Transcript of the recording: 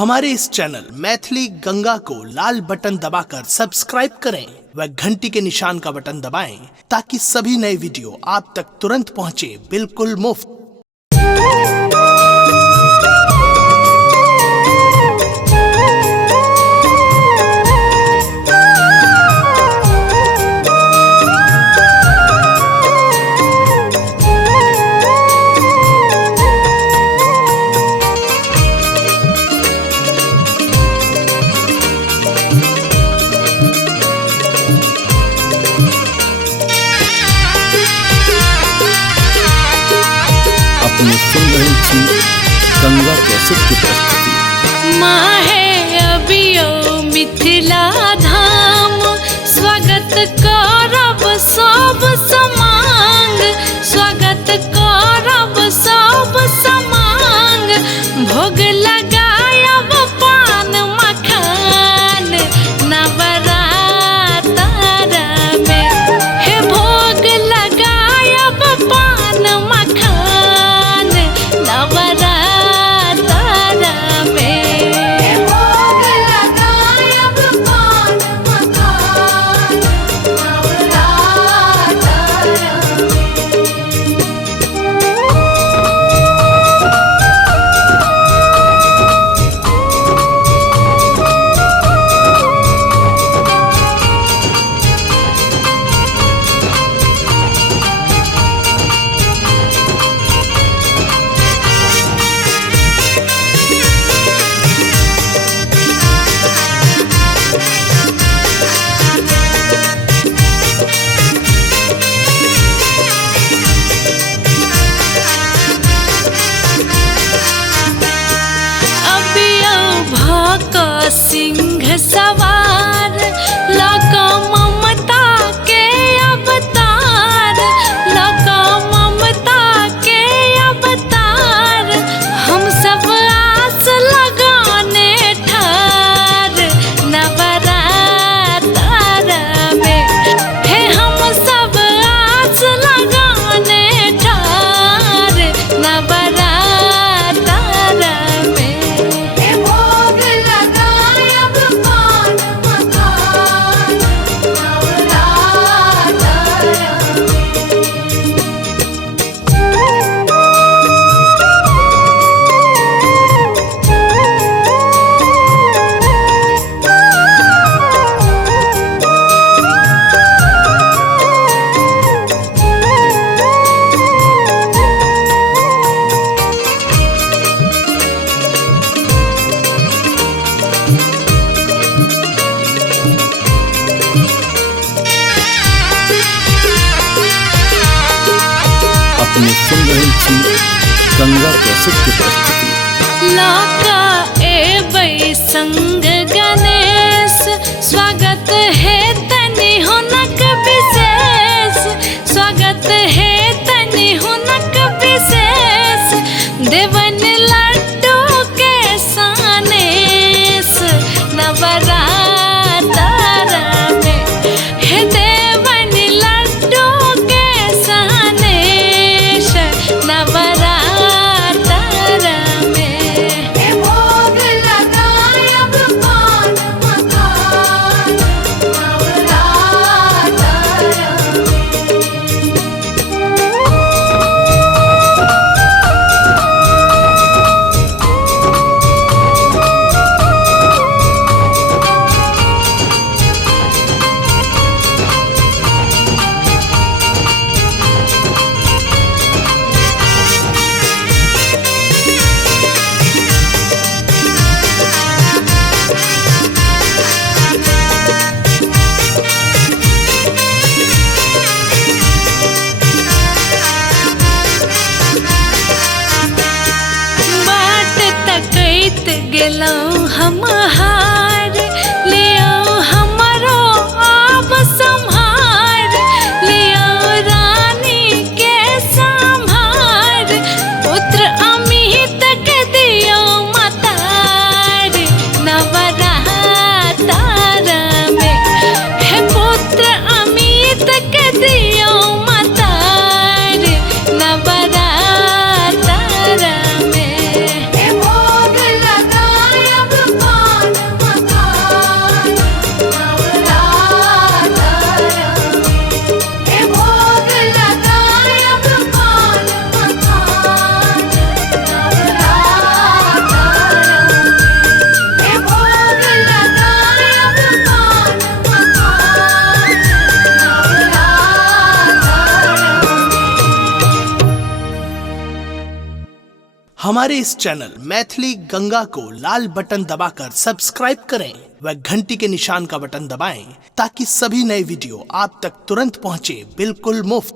हमारे इस चैनल मैथिली गंगा को लाल बटन दबाकर सब्सक्राइब करें व घंटी के निशान का बटन दबाएं ताकि सभी नए वीडियो आप तक तुरंत पहुंचे बिल्कुल मुफ्त। अपने सुन रही थी गंगा कैसेट की प्रस्तुति। माँ है अबियो मिथिला धाम, स्वागत करब सब समांग, स्वागत करब सब समांग, भोग लगायब पान मखान नवरात्र में, हे भोग लगायब पान मखान नवरात्र में, भोग लगायब पान मखान नवरात्र सिंह सवार, लौका ममता के अवतार, लौका ममता के अवतार, हम सब आस लगाने ठार नवरात्र में, हे हम सब आस लगाने ठार नवरात्र में। अपने सुन रही थी गंगा कैसेट की प्रस्तुति। लौका एबै संग गणेश, स्वागत है तनि हुनक विशेष, स्वागत है तनि हुनक विशेष, देवन लड्डू के सानेस नवरात्र में, हे देवन लड्डू के सानेस नवरात्र में, भोग लगायब पान मखान नवरात्र गेलौं हम हार, लियो हमरो आब सम्हार, लियो रानी के सम्हार, पुत्र अमित के दियो मतार नवरात्र में, हे पुत्र अमित के दियो मतार नवरात्र में, भोग लगायब हमारे इस चैनल मैथिली गंगा को लाल बटन दबाकर सब्सक्राइब करें व घंटी के निशान का बटन दबाएं ताकि सभी नए वीडियो आप तक तुरंत पहुंचे बिल्कुल मुफ्त।